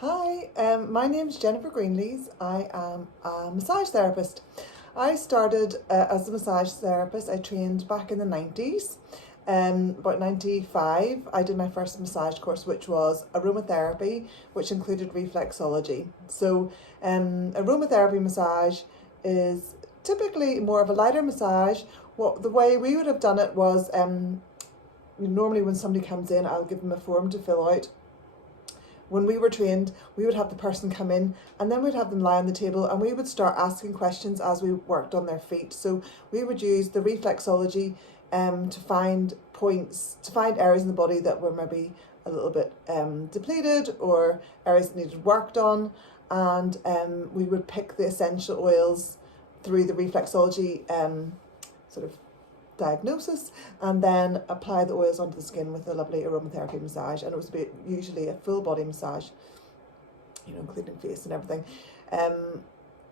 Hi, my name's Jennifer Greenlees. I am a massage therapist. I started as a massage therapist. I trained back in the 90s. About 95, I did my first massage course, which was aromatherapy, which included reflexology. So, aromatherapy massage is typically more of a lighter massage. The way we would have done it was normally when somebody comes in, I'll give them a form to fill out. When we were trained, we would have the person come in and then we'd have them lie on the table and we would start asking questions as we worked on their feet. So we would use the reflexology to find points, to find areas in the body that were maybe a little bit depleted or areas that needed worked on. And we would pick the essential oils through the reflexology sort of diagnosis and then apply the oils onto the skin with a lovely aromatherapy massage, and it was usually a full body massage, including face and everything.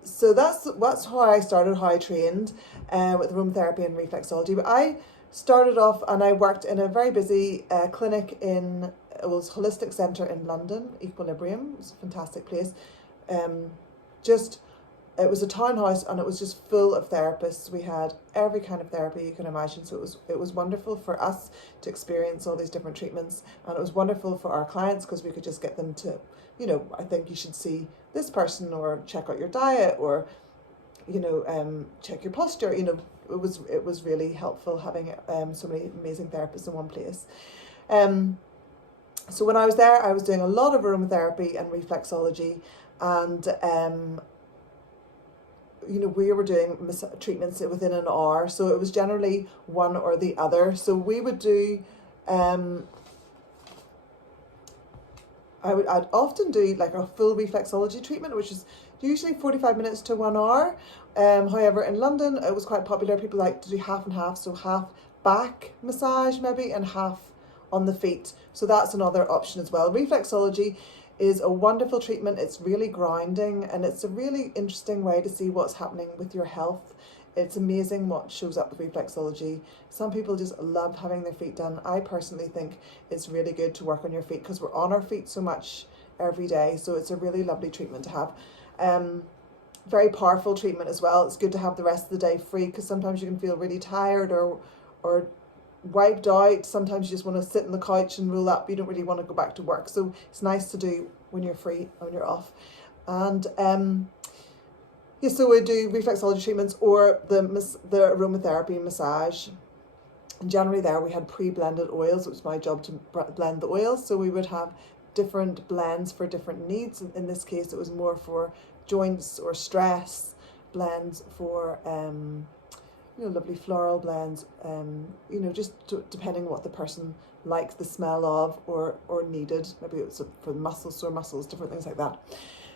So that's how I started, how I trained with aromatherapy and reflexology. But I started off and I worked in a very busy clinic it was Holistic Centre in London, Equilibrium. It was a fantastic place. It was a townhouse and it was just full of therapists. We had every kind of therapy you can imagine. So it was wonderful for us to experience all these different treatments, and it was wonderful for our clients because we could just get them to, I think you should see this person, or check out your diet, or check your posture. It was really helpful having so many amazing therapists in one place. So when I was there, I was doing a lot of aromatherapy and reflexology, and we were doing treatments within an hour, so it was generally one or the other. So we would do, I'd often do like a full reflexology treatment, which is usually 45 minutes to 1 hour. However, in London, it was quite popular. People like to do half and half, so half back massage maybe and half on the feet. So that's another option as well. Reflexology is a wonderful treatment. It's really grounding and it's a really interesting way to see what's happening with your health. It's amazing what shows up with reflexology. Some people just love having their feet done. I personally think it's really good to work on your feet because we're on our feet so much every day. So it's a really lovely treatment to have. Very powerful treatment as well. It's good to have the rest of the day free because sometimes you can feel really tired or wiped out. Sometimes you just want to sit on the couch and roll up. You don't really want to go back to work, so it's nice to do when you're free, when you're off. And so we do reflexology treatments or the aromatherapy massage. And generally there we had pre-blended oils. It was my job to blend the oils, so we would have different blends for different needs. In this case it was more for joints or stress, blends for lovely floral blends, depending what the person likes the smell of or needed. Maybe it was for muscles, sore muscles, different things like that.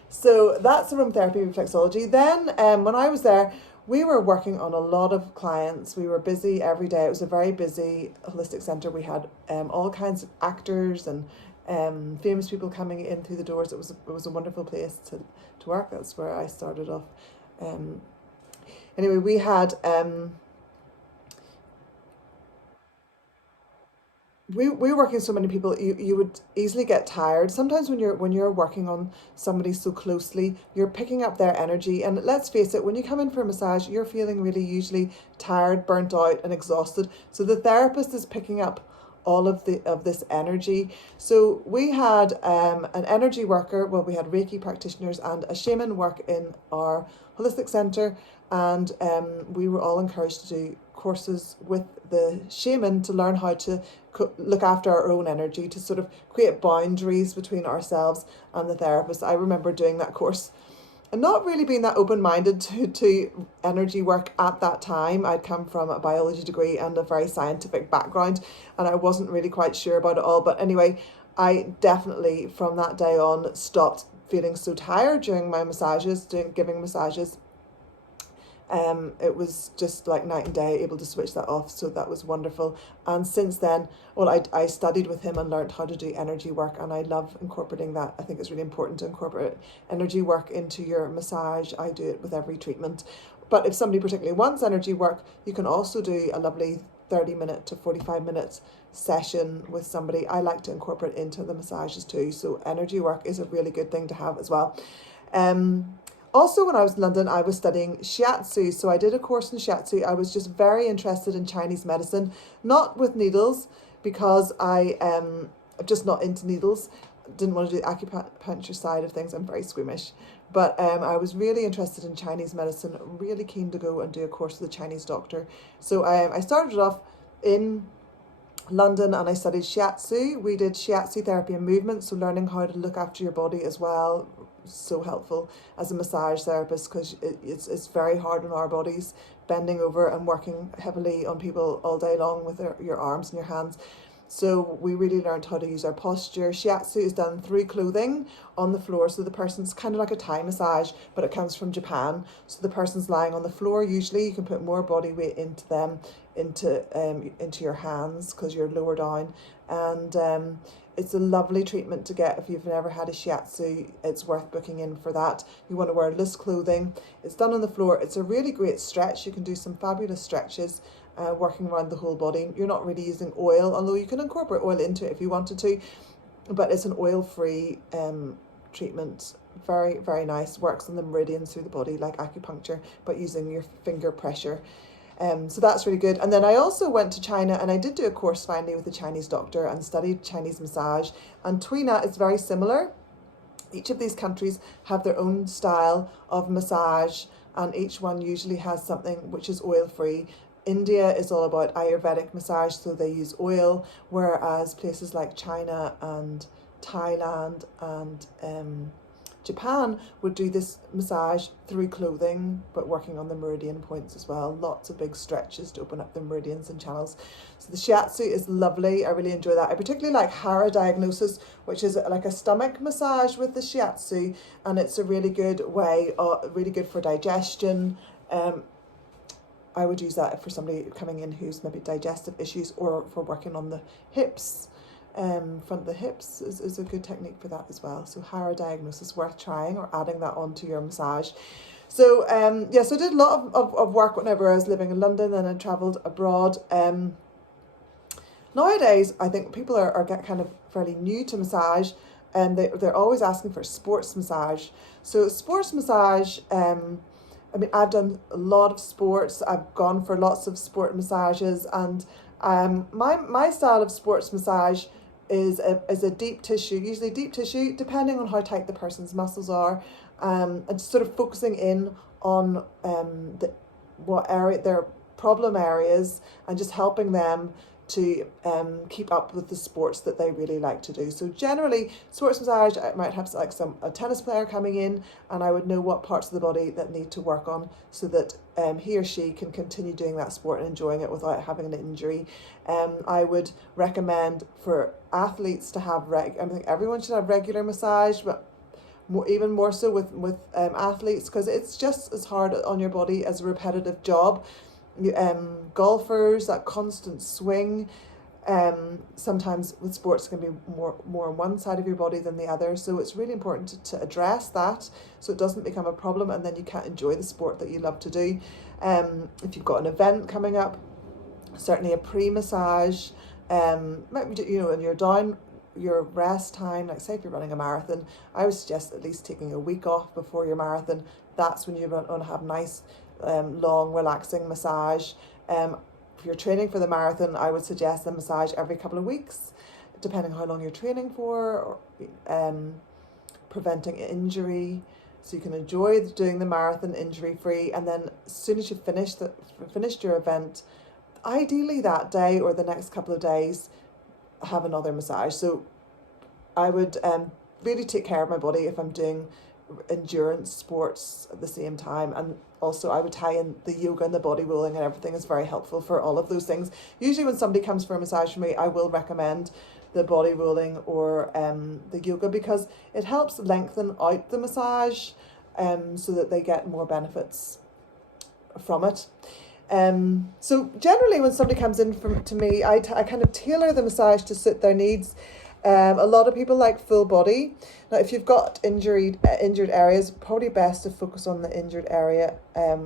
So that's aromatherapy reflexology. Then when I was there, we were working on a lot of clients. We were busy every day. It was a very busy holistic centre. We had all kinds of actors and famous people coming in through the doors. It was a wonderful place to work. That's where I started off. Anyway, we had we were working with so many people, you would easily get tired. Sometimes when you're working on somebody so closely, you're picking up their energy. And let's face it, when you come in for a massage, you're feeling really usually tired, burnt out and exhausted. So the therapist is picking up all of this energy. So we had an energy worker, we had Reiki practitioners and a shaman work in our holistic centre, and we were all encouraged to do courses with the shaman to learn how to look after our own energy, to sort of create boundaries between ourselves and the therapist. I remember doing that course and not really being that open-minded to energy work at that time. I'd come from a biology degree and a very scientific background, and I wasn't really quite sure about it all. But anyway, I definitely from that day on stopped feeling so tired during my massages, giving massages. It was just like night and day, able to switch that off. So that was wonderful. And since then, I studied with him and learned how to do energy work, and I love incorporating that. I think it's really important to incorporate energy work into your massage. I do it with every treatment. But if somebody particularly wants energy work, you can also do a lovely 30-minute to 45-minute session with somebody, I like to incorporate into the massages too. So energy work is a really good thing to have as well. Also, when I was in London, I was studying shiatsu. So I did a course in shiatsu. I was just very interested in Chinese medicine, not with needles, because I'm just not into needles. Didn't want to do the acupuncture side of things. I'm very squeamish. But I was really interested in Chinese medicine, really keen to go and do a course with a Chinese doctor. So I started off in London and I studied shiatsu. We did shiatsu therapy and movement, so learning how to look after your body as well. So helpful as a massage therapist, because it's very hard on our bodies, bending over and working heavily on people all day long with your arms and your hands. So we really learned how to use our posture. Shiatsu is done through clothing on the floor. So the person's kind of like a Thai massage, but it comes from Japan. So the person's lying on the floor. Usually you can put more body weight into them, into your hands, because you're lower down. And it's a lovely treatment to get if you've never had a shiatsu. It's worth booking in for that. You want to wear loose clothing. It's done on the floor. It's a really great stretch. You can do some fabulous stretches. Working around the whole body. You're not really using oil, although you can incorporate oil into it if you wanted to, but it's an oil-free treatment. Very, very nice. Works on the meridians through the body like acupuncture, but using your finger pressure. So that's really good. And then I also went to China and I did do a course finally with a Chinese doctor and studied Chinese massage. And Tuina is very similar. Each of these countries have their own style of massage, and each one usually has something which is oil-free. India is all about Ayurvedic massage, so they use oil, whereas places like China and Thailand and Japan would do this massage through clothing, but working on the meridian points as well. Lots of big stretches to open up the meridians and channels. So the shiatsu is lovely. I really enjoy that. I particularly like hara diagnosis, which is like a stomach massage with the shiatsu, and it's a really good way, really good for digestion. I would use that for somebody coming in who's maybe digestive issues, or for working on the hips. Front of the hips is a good technique for that as well. So hara diagnosis, worth trying or adding that onto your massage. So so I did a lot of work whenever I was living in London and I travelled abroad. Nowadays, I think people are kind of fairly new to massage, and they're always asking for sports massage. So sports massage, I mean, I've done a lot of sports. I've gone for lots of sport massages, and my style of sports massage is a deep tissue, usually deep tissue, depending on how tight the person's muscles are, and sort of focusing in on what area their problem areas, and just helping them to keep up with the sports that they really like to do. So generally, sports massage, I might have like a tennis player coming in, and I would know what parts of the body that need to work on, so that he or she can continue doing that sport and enjoying it without having an injury. I would recommend for athletes to have I think everyone should have regular massage, but even more so with athletes, because it's just as hard on your body as a repetitive job. Golfers, that constant swing, sometimes with sports can be more on one side of your body than the other, so it's really important to address that so it doesn't become a problem and then you can't enjoy the sport that you love to do. If you've got an event coming up, certainly a pre-massage, maybe, in your down your rest time, like say if you're running a marathon, I would suggest at least taking a week off before your marathon. That's when you're going to have nice long relaxing massage. If you're training for the marathon, I would suggest a massage every couple of weeks, depending on how long you're training for, or preventing injury, so you can enjoy doing the marathon injury free. And then as soon as you've finished your event, ideally that day or the next couple of days, have another massage. So I would really take care of my body if I'm doing endurance sports at the same time. And also I would tie in the yoga and the body rolling, and everything is very helpful for all of those things. Usually when somebody comes for a massage from me, I will recommend the body rolling or the yoga, because it helps lengthen out the massage, so that they get more benefits from it. So generally when somebody comes in to me, I kind of tailor the massage to suit their needs. A lot of people like full body. Now, if you've got injured areas, probably best to focus on the injured area.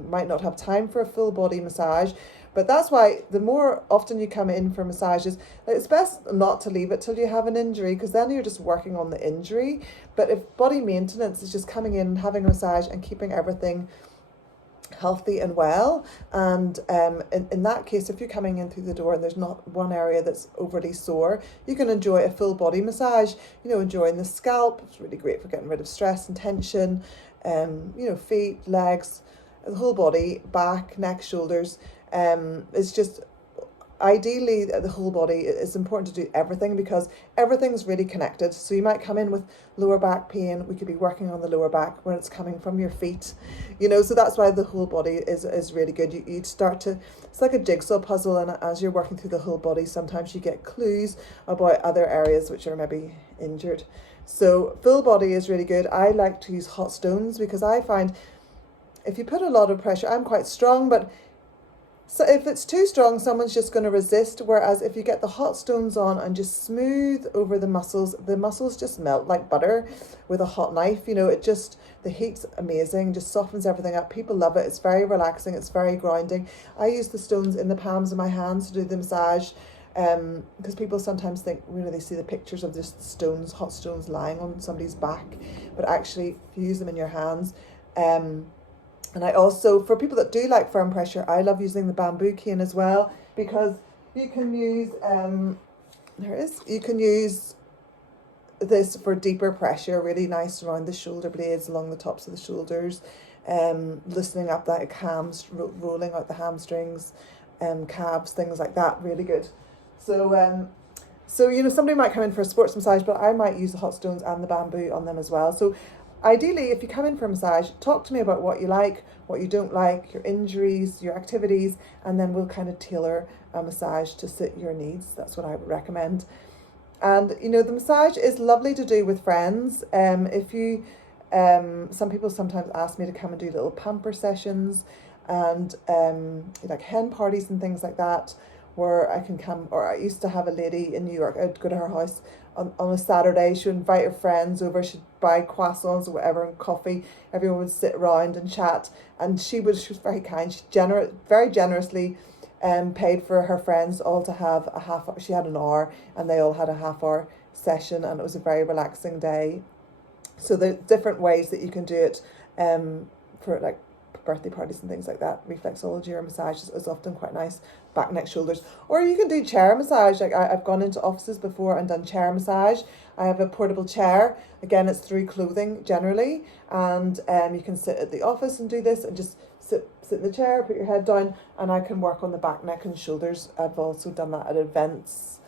Might not have time for a full body massage, But that's why the more often you come in for massages, it's best not to leave it till you have an injury, because then you're just working on the injury. But if body maintenance is just coming in, having a massage and keeping everything healthy and well, and in that case, if you're coming in through the door and there's not one area that's overly sore, you can enjoy a full body massage, enjoying the scalp. It's really great for getting rid of stress and tension, feet, legs, the whole body, back, neck, shoulders. It's just ideally the whole body. It's important to do everything because everything's really connected. So you might come in with lower back pain, we could be working on the lower back when it's coming from your feet, so that's why the whole body is really good. You'd start to, it's like a jigsaw puzzle, and as you're working through the whole body, sometimes you get clues about other areas which are maybe injured. So full body is really good. I like to use hot stones because I find if you put a lot of pressure, I'm quite strong, but so if it's too strong, someone's just going to resist. Whereas if you get the hot stones on and just smooth over the muscles just melt like butter with a hot knife. The heat's amazing, just softens everything up. People love it. It's very relaxing. It's very grounding. I use the stones in the palms of my hands to do the massage. Because people sometimes think, they see the pictures of just hot stones lying on somebody's back. But actually, if you use them in your hands, and I also, for people that do like firm pressure, I love using the bamboo cane as well, because you can use, you can use this for deeper pressure, really nice around the shoulder blades, along the tops of the shoulders, loosening up that rolling out the hamstrings, calves, things like that, really good. So, somebody might come in for a sports massage, but I might use the hot stones and the bamboo on them as well. So ideally, if you come in for a massage, talk to me about what you like, what you don't like, your injuries, your activities, and then we'll kind of tailor a massage to suit your needs. That's what I would recommend. And, the massage is lovely to do with friends. Some people sometimes ask me to come and do little pamper sessions and like hen parties and things like that, where I can come, or I used to have a lady in New York, I'd go to her house on a Saturday, she would invite her friends over, she'd buy croissants or whatever and coffee, everyone would sit around and chat, and she was very kind, very generously paid for her friends all to have a half hour. She had an hour and they all had a half-hour session, and it was a very relaxing day. So there are different ways that you can do it for like birthday parties and things like that. Reflexology or massage is often quite nice. Back, neck, shoulders. Or you can do chair massage. Like I've gone into offices before and done chair massage. I have a portable chair. Again, it's through clothing generally. And you can sit at the office and do this and just sit in the chair, put your head down, and I can work on the back, neck and shoulders. I've also done that at events,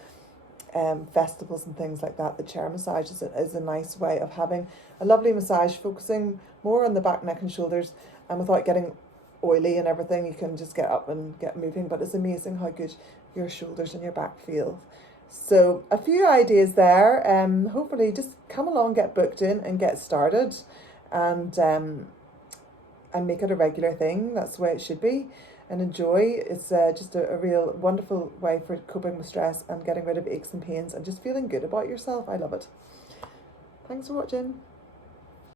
festivals and things like that. The chair massage is a nice way of having a lovely massage, focusing more on the back, neck and shoulders, and without getting oily and everything. You can just get up and get moving, but it's amazing how good your shoulders and your back feel. So a few ideas there. Hopefully just come along, get booked in and get started, and make it a regular thing. That's the way it should be. And enjoy. It's just a real wonderful way for coping with stress and getting rid of aches and pains and just feeling good about yourself. I love it. Thanks for watching.